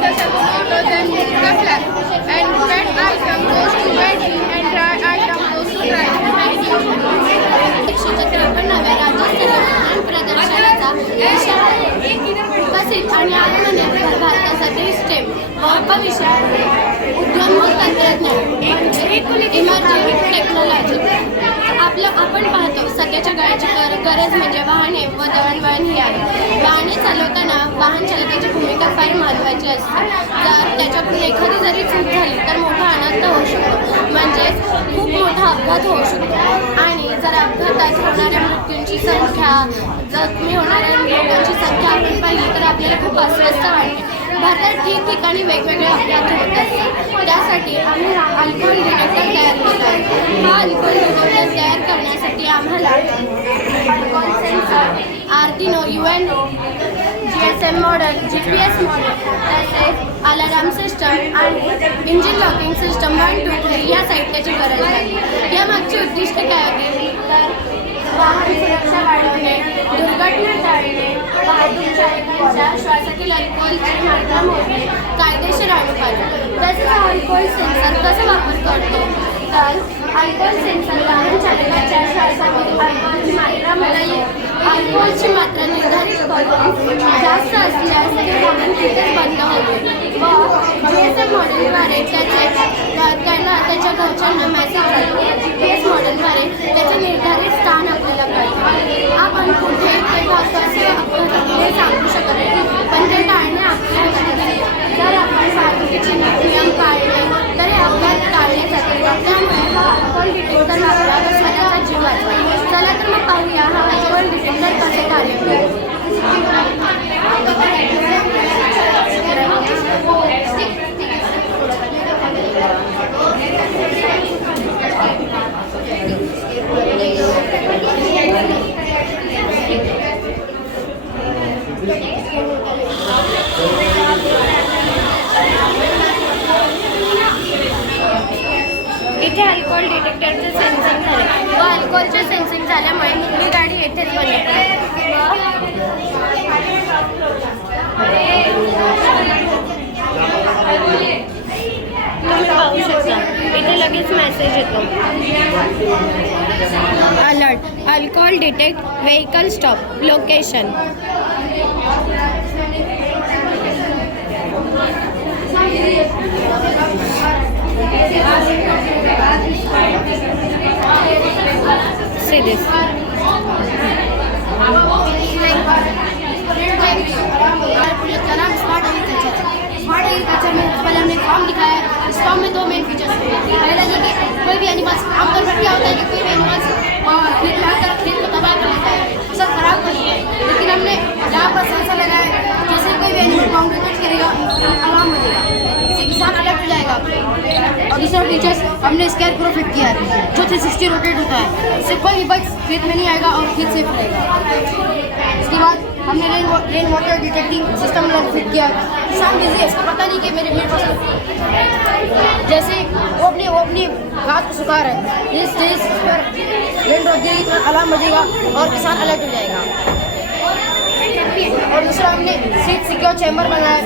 the servomotor then moves the flag. And wet item goes to wetting and dry item goes to drying. Thank you. 153व्या राज्यस्तरीय प्रदर्शनाचा विकसित आणि आत्मनिर्भर भारतासाठी स्टेम विषय उद्योन्मुख तंत्रज्ञान इमर्जिंग टेक्नॉलॉजी. आपण पाहतो सध्याच्या काळाची गरज म्हणजे वाहने व दळणवळण ही आहे. वाहने चालवताना वाहन चालकाची भूमिका फार महत्त्वाची असते. जर त्याच्यातून एखादी जरी चूक झाली तर मोठा अनर्थ होऊ शकतो, म्हणजेच खूप मोठा अपघात होऊ शकतो. आणि जर अपघातात होणाऱ्या मृत्यूंची संख्या, जखमी होणाऱ्या लोकांची संख्या आपण पाहिली तर आपल्याला खूप अस्वस्थ वाटते. भारतात ठिकठिकाणी वेगवेगळे अपघात होत असतात. त्यासाठी आम्ही हा अल्कोहोल डिटेक्टर तयार केला आहे. हा अल्कोहोल डिटेक्टर तयार करण्यासाठी आम्हाला alcohol sensor, Arduino UNO, GSM model, GPS model, तसेच अलार्म सिस्टम आणि इंजिन लॉकिंग सिस्टम 1, 2, 3 या साहित्याची गरज लागली. यामागचे उद्दिष्ट काय होते तर वाहन सुरक्षा वाढवणे, दुर्घटना टाळणे, वाहतूक चालकांच्या श्वासातील अल्कोहोलची मात्रा मोजणे, कायदेशीर अनुपालन. तसेच हा अल्कोहोल सेन्सर कसा वापर करतो तर अल्कोहोल सेन्सर वाहन चालकाच्या श्वासातील अल्कोहोलची मात्रा मोजणे, अल्कोहोलची मात्रा निर्धारित करतो. जास्त असल्यास ते वाहन तिथेच बंद होते व GSM मॉडेलद्वारे त्याच्या घरच्यांना मेसेज जातो. GPS मॉडेलद्वारे त्याचे निर्धारित स्थान आपल्याला कळते. आपण कुठे किंवा कसे अपघात हे सांगू शकत नाही, पण ते टाळणे आपल्याला जर आपण वाहतुकीचे नियम पाळले तर हे अपघात टाळले जातील. त्यामुळे हा अल्कोहोल डिटेक्टर वापरा व स्वतःचा जीव वाचवा. चला तर मग पाहूया हा अल्कोहोल डिटेक्टर कसे कार्य करते. इथे अल्कोहोल डिटेक्टरचे सेन्सिंग झाले व अल्कोहोलचे सेन्सिंग झाल्यामुळे ही गाडी येथेच बनते. तुम्ही पाहू शकता इथे लगेच मेसेज येतो. Alert, alcohol detect, vehicle stop, location. See this. Smart agriculture में पहले हमने फॉर्म दिखाया है. इस फॉर्म में 2 मेन फीचर्स हैं. पहला ये कि कोई भी एनिमल्स आमतौर पर क्या होता है कि कोई भी एनिमल्स खेत में आकर खेत को तबाह कर देता है, फसल खराब करती है. लेकिन हमने यहाँ पर सेंसर लगाया है, जैसे कोई भी एनिमल बाउंड्री टच करेगा अलार्म बजेगा, इससे किसान अलर्ट हो जाएगा. और दूसरा फीचर्स हमने स्केयर प्रो फिट किया है जो 360 रोटेट होता है. इससे कोई भी बग खेत में नहीं आएगा और खेत सेफ रहेगा. इसके बाद हमने rain water detecting system fit किया. किसान बिजी है, इसको पता नहीं कि मेरे पास जैसे वो अपनी घास को सुखा रहा है, इस पर रेन रोक देगी तो अलार्म बजेगा और किसान अलर्ट हो जाएगा. और दूसरा हमने सीट सिक्योर चैम्बर बनाया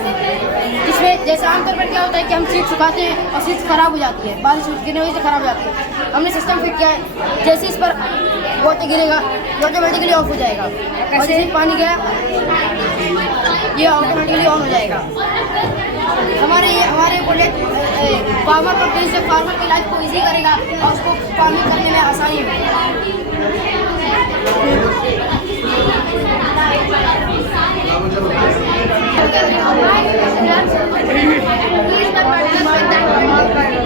इसमें जैसे आमतौर पर क्या होता है कि हम सीट सुखाते हैं और सीट खराब हो जाती है, बारिश गिरने वजह से खराब हो जाती है। हमने सिस्टम फिट किया है, जैसे इस पर वाटर गिरेगा ये ऑटोमेटिकली ऑफ हो जाएगा और जैसे पानी गया ये ऑटोमेटिकली ऑन हो जाएगा। हमारे प्रोडक्ट फार्मर प्रोडक्ट से फार्मर की लाइफ को इजी करेगा और उसको फार्मिंग करने में आसानी होगी।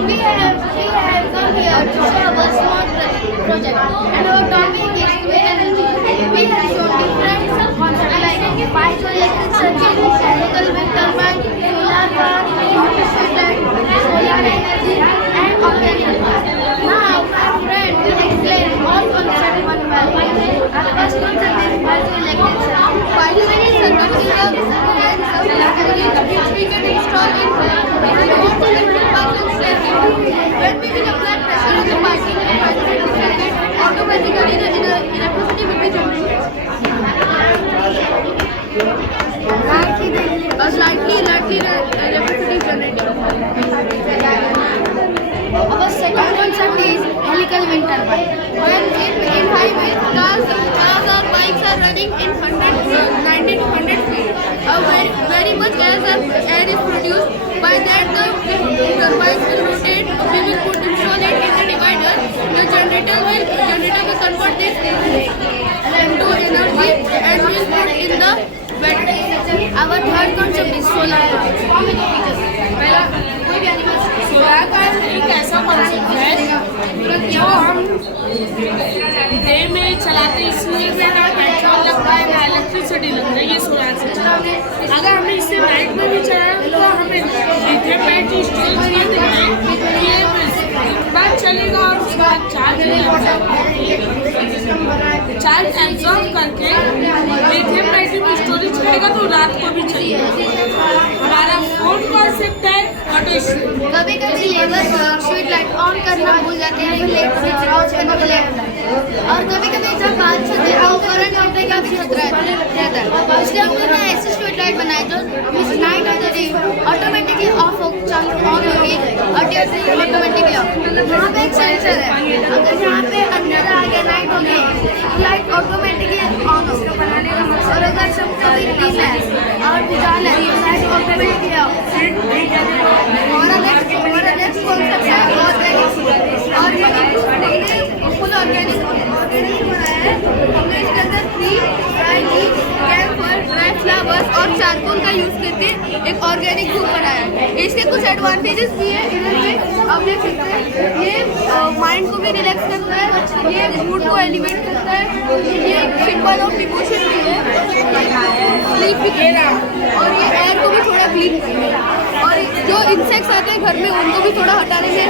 We have come here to show our small project, and our topic is green energy. We have shown different concepts like piezoelectric circuit, chemical wind turbine, solar power, solar energy, and organic power. Now, our friend will explain all concepts one by one. Our first concept is piezoelectric circuit. Piezoelectric circuit is a which we can install in when we will apply pressure on the particle circuit, automatically the electricity will be generated. Slightly electricity generated. Our second concept is helical wind turbine. When in highways, cars or bikes are running in 90 to 100 feet. Very much air is produced. By that the turbines will rotate. We will install it in the divider. The generator will convert this into energy and will put in the battery. Our third concept is solar power. Solar power एक ऐसा कॉन्सेप्ट है जो हम डे में चलाते हैं, इसलिए में ना पेट्रोल लगता है ना इलेक्ट्रिसिटी लगता है। ये सोलर से चलाते हैं। अगर हमें इसे नाइट में भी चलाएं तो हमें लिथियम बैटरी स्टोरेज ये देंगे, ये बाद चलेगा और उसके बाद चार्ज एब्जॉर्ब करके लिथियम बैटरी में स्टोरेज करेगा तो रात को भी चलेगा। हमारा फोर्थ कॉन्सेप्ट है कभी कभी लेबर स्ट्रीट लाइट ऑन करना भूल जाते हैं, स्विच ऑफ करना भूल जाते हैं और कभी कभी जब बारिश होती है और करंट होने का भी खतरा रहता है। इसलिए हम लोगों ने ऐसे स्ट्रीट लाइट बनाए जो नाइट और डे ऑटोमेटिकली ऑफ हो ऑन होगी और डे ऑटोमेटिकली ऑफ। यहाँ पे एक सेंसर है, अगर यहाँ पे अंदर आ गया नाइट हो गई तो लाइट ऑटोमेटिकली ऑन होगी और अगर सब कभी दिन है और उजाला है तो लाइट ऑटोमेटिकली ऑफ। हमारा नेक्स्ट कॉन्सेप्ट है ऑर्गेनिक फुल ऑर्गेनिक बनाया है। हमने इसके अंदर tree, dry leaf, camphor, dry flowers और चारकोल का यूज़ करके एक ऑर्गेनिक धूप बनाया है। इसके कुछ एडवांटेजेस भी है, इधर पे आप देख सकते हैं ये माइंड को भी रिलैक्स करता है, ये मूड को एलिवेट करता है, ये सिंबल ऑफ डिवोशन भी है, स्लीप भी दे रहा है और ये एयर को भी थोड़ा क्लीन करता है और जो इंसेक्ट्स आते हैं घर में उनको भी थोड़ा हटाने में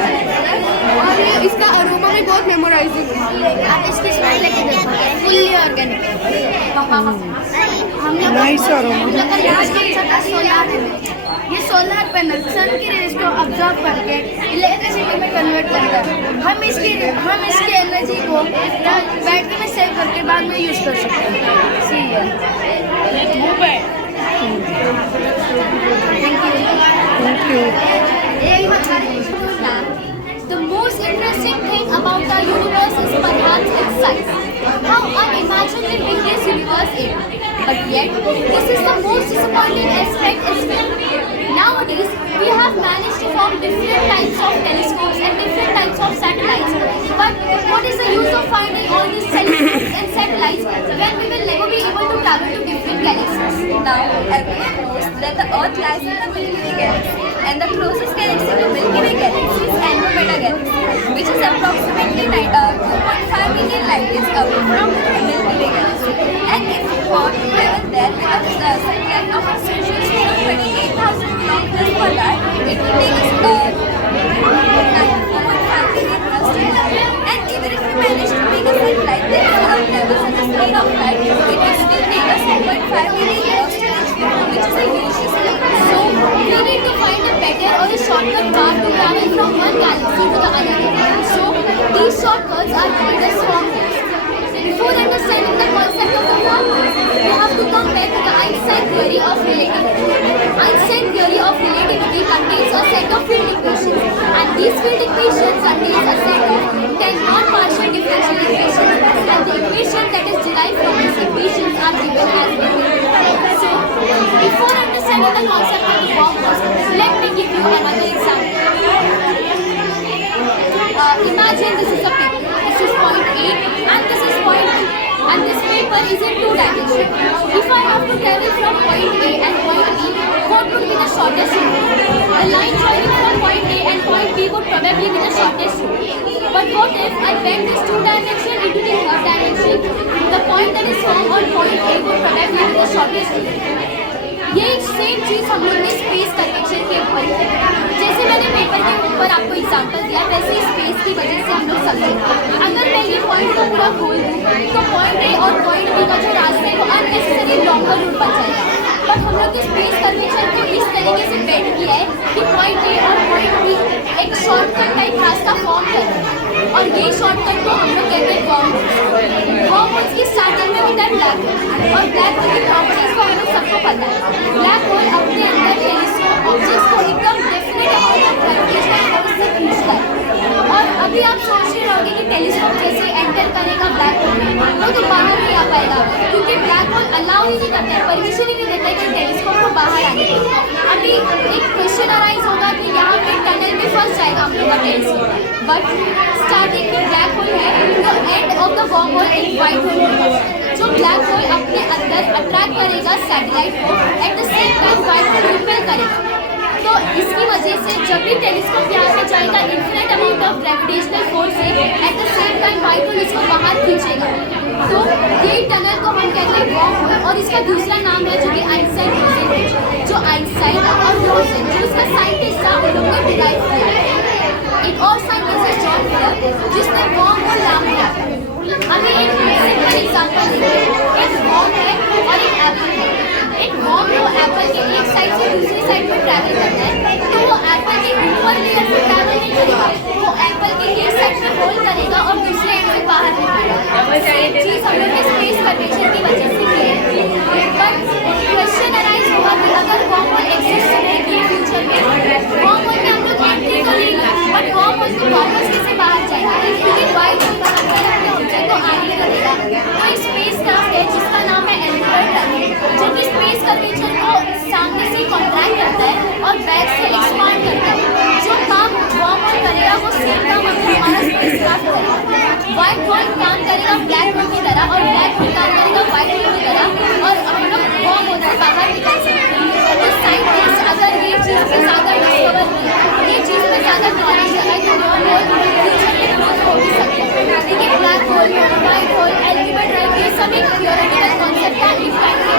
और ये इसका अरोमा भी बहुत मेमोराइजिंग है। आप इसकी स्मेल लेके देखिए, फुल्ली ऑर्गेनिक। हम लोग सोलार ये सोलर पैनल सन की रेज को ऑब्जर्व करके इलेक्ट्रिसिटी में कन्वर्ट करता है। हम इसकी एनर्जी को बैटरी में सेव करके बाद में यूज़ कर सकते हैं। सी है। Thank you. The most interesting thing about the universe is perhaps its size. How unimaginably big this universe is. But yet, this is the most disappointing aspect is that nowadays we have managed to form different types of telescopes and different types of satellites. But what is the use of finding all these telescopes and satellites when we will never be able to travel to different galaxies? Now, everyone knows that the Earth lies in the Milky Way galaxy, and the closest galaxy to Milky Way galaxy is Andromeda galaxy, which is approximately 2.5 million light years away from the Milky Way galaxy. And if you want to travel there with a satellite of extension speed of 28,000 kilometers per hour, it will take us 4.5 million years to travel. And even if we manage to make a satellite that travels at the speed of light, it will still take us 2.5 million years to reach there, which is a huge distance. So, we need to find a better or a shortcut path to travel from one galaxy to the other. So, these shortcuts are called as formulas. Before understanding the concept of the formulas, we have to come back to the Einstein theory of relativity. Einstein theory of relativity continuity contains a set of field equations, and these field equations contains a set of 10 non-partial differential equations, and the equation that is derived from these equations are given as below. So, before understanding the concept of the wormholes, let me give you another example. Imagine this is a paper. This is point A and this is point B. And this paper is in 2 dimensions. If I have to travel from point A and point B, what would be the shortest route? The line joining from point A and point B would probably be the shortest route. But what if I bend this 2 dimension into the 3rd dimension? The point that is formed on point A would probably be the shortest route. ये सेम चीज़ हम लोग ने space convection के ऊपर की। जैसे मैंने पेपर के ऊपर आपको एग्जांपल दिया, वैसे स्पेस की वजह से हम लोग समझें। अगर मैं ये पॉइंट को पूरा खोल दूँ तो पॉइंट ए और पॉइंट बी का जो रास्ता है वो अननेसेसरी लॉन्गर रूट बन जाएगा। बट हम लोग स्पेस कन्वेक्शन को इस तरीके से बेंड किया है कि पॉइंट ए और पॉइंट बी एक शॉर्टकट टाइप रास्ता फॉर्म कर रहे हैं, और ये शॉर्टकट को हम लोग कहते हैं वर्महोल्स। वर्महोल्स की स्टार्टिंग में होता है ब्लैक होल, और ब्लैक होल की प्रॉपर्टीज को हम लोग सबको पता है। ब्लैक होल अपने अंदर टेलीस्कोप ऑब्जेक्ट्स को एकदम definite amount of gravitational force से खींचता है। और अभी आप सोच रहे होंगे कि टेलीस्कोप जैसे एंटर करेगा ब्लैक होल में तो बाहर नहीं आ पाएगा, क्योंकि ब्लैक होल अलाउ ही नहीं करता है, परमिशन ही नहीं देता है कि टेलीस्कोप को बाहर आने के। अभी एक क्वेश्चन अराइज होगा कि यहाँ पे टनल में फंस जाएगा हम लोग का टेलीस्कोप, बट स्टार्टिंग में ब्लैक होल है तो एंड ऑफ द वर्महोल एक व्हाइट होल होगा जो ब्लैक होल अपने अंदर अट्रैक्ट करेगा सैटेलाइट को, eight the same time white whole repel करेगा। तो इसकी वजह से जब भी टेलीस्कोप यहाँ पे जाएगा infinite amount of gravitational force से at the same time white hole इसको बाहर खींचेगा। तो ये टनल को हम कहते हैं वर्महोल, और इसका दूसरा नाम है जो कि आइंस्टाइन रोसेन है, जो आइंस्टाइन और रोसेन जो इसका साइंटिस्ट था उन लोगों ने डिराइव किया। एक और साइंटिस्ट है जॉन मिलर जिसने वर्महोल नाम दिया। अभी एक सिंपल एग्जांपल देखिए, एक वर्म है और एक एप्पल है। एक वर्म को एप्पल के एक साइड से दूसरी साइड पर ट्रैवल करना है तो वो एप्पल के ऊपर लेयर से ट्रैवल नहीं करेगा, वो एप्पल के एक साइड से होल्ड करेगा और दूसरे एंड से बाहर निकलेगा। सेम चीज़ हम लोग स्पेस कन्वेक्शन की वजह से की है। बट क्वेश्चन अराइज होगा कि अगर वर्महोल एग्जिस्ट करेगी फ्यूचर में, वर्महोल में हम लोग एंट्री करेंगे बट वर्महोल से वापस कैसे बाहर जाएंगे, क्योंकि व्हाइट होल का अंदर अपने ऑब्जेक्ट को आगे करेगा। तो एक स्पेस क्राफ्ट है जिसका नाम है एलिवेटर, जो कि स्पेस कर्वेचर को सामने से कॉन्ट्रैक्ट करता है और बैक से एक्सपांड करता है। जो काम वर्महोल करेगा वो सेम काम हमारा स्पेस क्राफ्ट करेगा। व्हाइट होल काम करेगा ब्लैक होल की तरह और ब्लैक होल काम करेगा व्हाइट होल की तरह, और हम लोग वर्महोल से बाहर निकल सकते हैं। तो साइंटिस्ट अगर ये चीज़ पे ज़्यादा डिस्कवर किया, ये चीज़ पे ज़्यादा नॉलेज लगाए तो वर्महोल फ्यूचर में यूज हो भी सकते हैं। देखिए black hole, white hole, Alcubierre drive, ये सब एक थियोरेटिकल कॉन्सेप्ट था इफ टाइम के,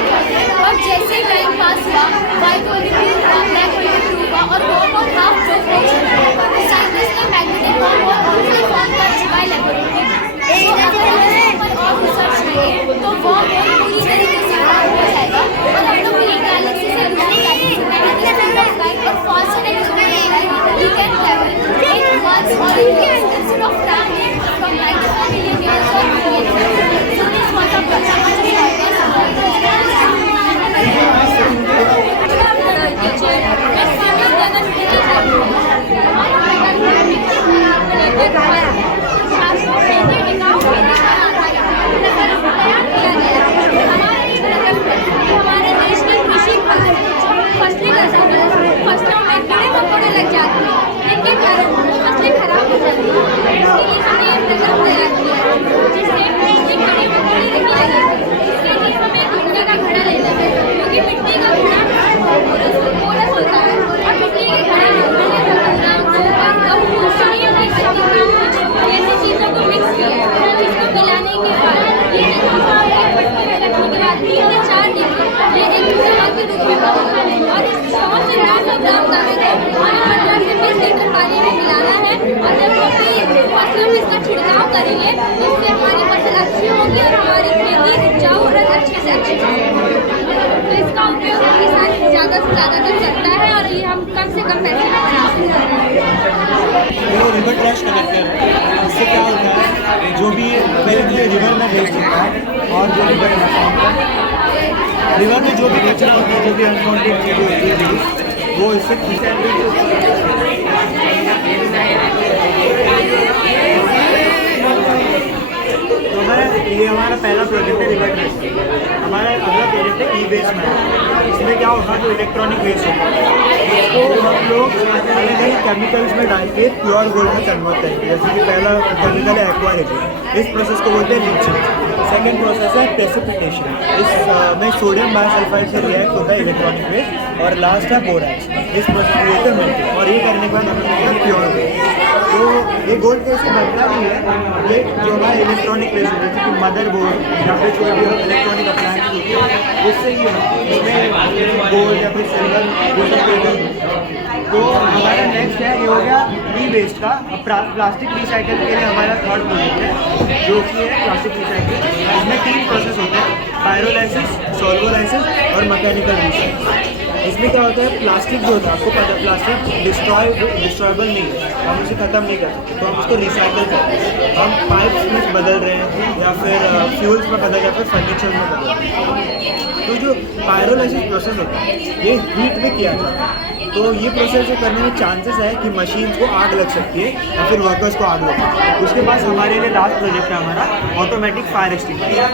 और जैसे टाइम पास हुआ व्हाइट होल भी प्रूव हुआ, ब्लैक होल भी प्रूव हुआ, और वर्महोल हाफ प्रूव हो चुका है। साइंटिस्ट ने मैग्नेटिक वर्महोल ऑलरेडी फाउंड कर चुका है लेबोरेटरी में। तो अगर हम इसके ऊपर और रिसर्च करें तो वर्महोल पूरी तरीके से फाउंड हो जाएगा, और हम लोग एक गैलेक्सी से दूसरी गैलेक्सी में at the speed of light और faster than the speed of light we can travel in months or in years instead of traveling from 94 million years or billion years. So this was a project हमारे देश की कृषि फसलें फसलों में कीड़े मकोड़े लग जाते हैं, इनके कारण फसलें खराब हो जाती हैं। इसके लिए हमने एक प्रकल्प तैयार किया है जिससे कीड़े मकोड़े नहीं लगेंगे। इसके लिए हमें मिट्टी का घड़ा लेना है, क्योंकि मिट्टी का घड़ा पोरस होता है, और मिट्टी के घड़े में ऐसी चीज़ों को मिक्स किया है, जिसको मिलाने के बाद ये रखने के बाद 3 से 4 दिन ये एक घड़ा के रूप में बनेगा, और इस 100 से 200 ग्राम कागज को हमें 15 से 20 लीटर पानी में मिलाना है, और जब हम फसलों में इसका छिड़काव करेंगे तो इससे हमारी फसल अच्छी होगी और हमारी खेती उपजाऊ और अच्छे से अच्छी होगी। तो इसका उपयोग किसान ज़्यादा से ज़्यादा कर सकता है, और ये हम कम से कम पैसे में बना सकते हैं। वो रिवर ट्रैश कलेक्टर इससे क्या होता है, जो भी रिवर में वेस्ट होता है और जो रिवर में जो भी कचरा होता है, जो भी अनवांटेड चीज़ें होती है वो इससे तो ये हमारा पहला प्रोजेक्ट है रिवर ट्रेस। हमारा अगला प्रोजेक्ट है ई वेस्ट मैनेजमेंट। इसमें क्या होगा, जो इलेक्ट्रॉनिक वेस्ट होगा उसको हम लोग अलग अलग केमिकल्स में डाल के प्योर गोल्ड में कन्वर्ट करेंगे। जैसे कि पहला केमिकल है एक्वा रेजिन, इस प्रोसेस को बोलते हैं लीचिंग। सेकेंड प्रोसेस है प्रेसिपिटेशन, इसमें सोडियम बायसल्फाइड से रिएक्ट होता है इलेक्ट्रॉनिक वेस्ट। और लास्ट है बोरैक्स, इस प्रोसेस को बोलते हैं मेल्टिंग। और ये करने के बाद हमें मिलता है प्योर गोल्ड। तो ये गोल्ड कैसे बनता भी है, ये जो हमारा इलेक्ट्रॉनिक वेस्ट होता है जैसे कि मदर बोर्ड या फिर कोई भी इलेक्ट्रॉनिक अप्लायंस होती है उससे ही इसमें गोल्ड या फिर सिल्वर वो सब पेपर। तो हमारा नेक्स्ट है, ये हो गया ई वेस्ट का। प्लास्टिक रिसाइकिल के लिए हमारा थर्ड प्रोजेक्ट है जो कि है प्लास्टिक रिसाइकिल। इसमें 3 प्रोसेस होते हैं, पायरोलाइसिस, सॉल्वोलाइसिस और मैकेनिकल रिसाइकिल। इसमें क्या होता है, प्लास्टिक जो होता है आपको पता है प्लास्टिक डिस्ट्रॉयबल नहीं है, हम उसे ख़त्म नहीं कर सकते, तो हम उसको रिसाइकिल करते हैं। हम पाइप्स में बदल रहे हैं या फिर फ्यूल्स में बदल, या फिर फर्नीचर में बदल रहे हैं। तो जो पायरोलाइसिस प्रोसेस होता है ये हीट में किया जाता है। तो ये प्रोसेस करने में चांसेस है कि मशीन को आग लग सकती है या फिर वर्कर्स को आग लग सकती है। उसके पास हमारे लिए लास्ट प्रोजेक्ट है हमारा ऑटोमेटिक फायर एक्सटिंग्विशर।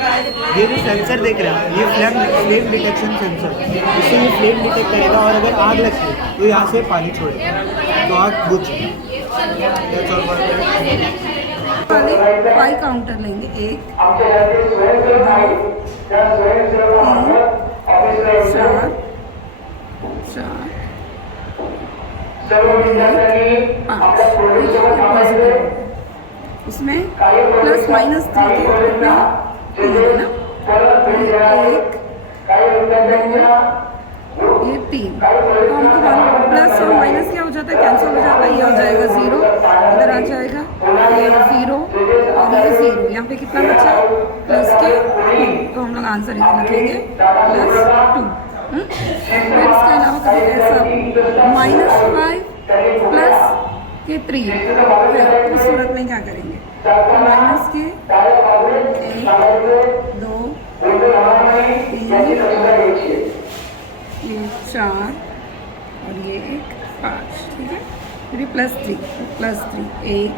ये जो सेंसर देख रहे हैं ये फ्लेम डिटेक्शन सेंसर, इससे ये फ्लेम डिटेक्ट करेगा और अगर आग लगती है तो यहाँ से पानी छोड़ेगा तो आग बुझ जाएगी। 5 काउंटर लेंगे, 1 2 3 4 5। इसमें प्लस माइनस 3 के कितना है ना, 1 2 ये 3। तो हमको प्लस और माइनस क्या हो जाता है, कैंसिल हो जाता है। ये हो जाएगा 0, इधर आ जाएगा ये 0 और ये 0। यहाँ पे कितना बचा, प्लस के 2। तो हम लोग आंसर इधर लिखेंगे +2। फिर इसके अलावा करेंगे सब -5 प्लस के 3। फिर उस सूरत में क्या करेंगे, माइनस के 1 2 3 ये 4 और ये 1 5, ठीक है। फिर +3 1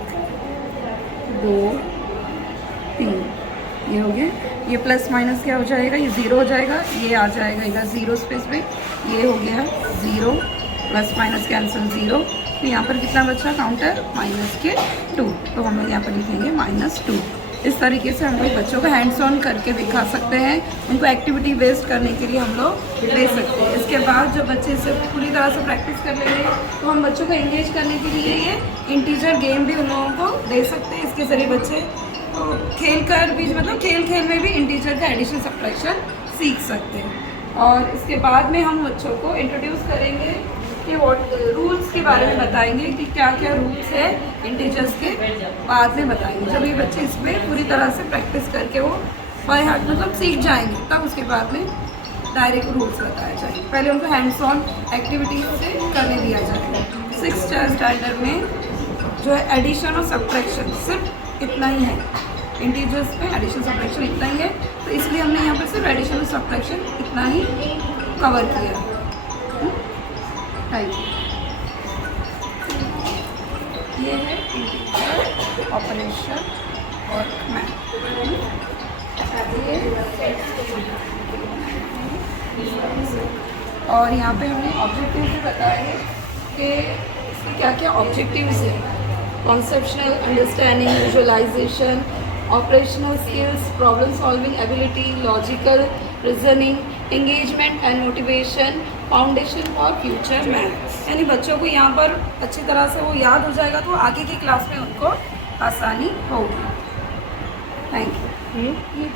2 3 ये हो गया। ये प्लस माइनस क्या हो जाएगा, ये 0 हो जाएगा, ये आ जाएगा इधर 0 स्पेस पे, ये हो गया 0 प्लस माइनस कैंसिल 0। तो यहाँ पर कितना बचा काउंटर, -2। तो हम लोग यहाँ पर लिखेंगे -2। इस तरीके से हम लोग बच्चों को हैंड्स ऑन करके दिखा सकते हैं, उनको एक्टिविटी बेस्ड करने के लिए हम लोग दे सकते हैं। इसके बाद जब बच्चे इसे पूरी तरह से प्रैक्टिस कर लेंगे तो हम बच्चों को एंगेज करने के लिए ये इंटीजर गेम भी उन लोगों को दे सकते हैं। इसके ज़रिए बच्चे तो खेल कर भी, मतलब खेल में भी इंटीजर का एडिशन सब्ट्रैक्शन सीख सकते हैं। और इसके बाद में हम बच्चों को इंट्रोड्यूस करेंगे कि रूल्स के बारे में बताएंगे कि क्या क्या रूल्स है इंटीजर्स के, बाद में बताएंगे। जब ये बच्चे इस पर पूरी तरह से प्रैक्टिस करके वो बाय हार्ट मतलब सीख जाएंगे, तब उसके बाद में डायरेक्ट रूल्स बताए जाएंगे। पहले उनको हैंड्स ऑन एक्टिविटीज से करने दिया जाएगा। 6th स्टैंडर्ड में जो है एडिशन और सब्ट्रैक्शन सिर्फ इतना ही है, इंटीजर्स में एडिशन सब्ट्रैक्शन इतना ही है। तो इसलिए हमने यहाँ पर सिर्फ एडिशन और सब्ट्रैक्शन इतना ही कवर किया। Thank you. ये है इंटीजर, ऑपरेशन और मैथ। और यहाँ पे हमने ऑब्जेक्टिव भी बताए कि इसके क्या क्या ऑब्जेक्टिव्स हैं। Conceptual understanding, visualisation, operational skills, problem solving ability, logical reasoning, engagement and motivation, foundation for future math. यानी बच्चों को यहाँ पर अच्छी तरह से वो याद हो जाएगा तो आगे की क्लास में उनको आसानी होगी। Thank you. ये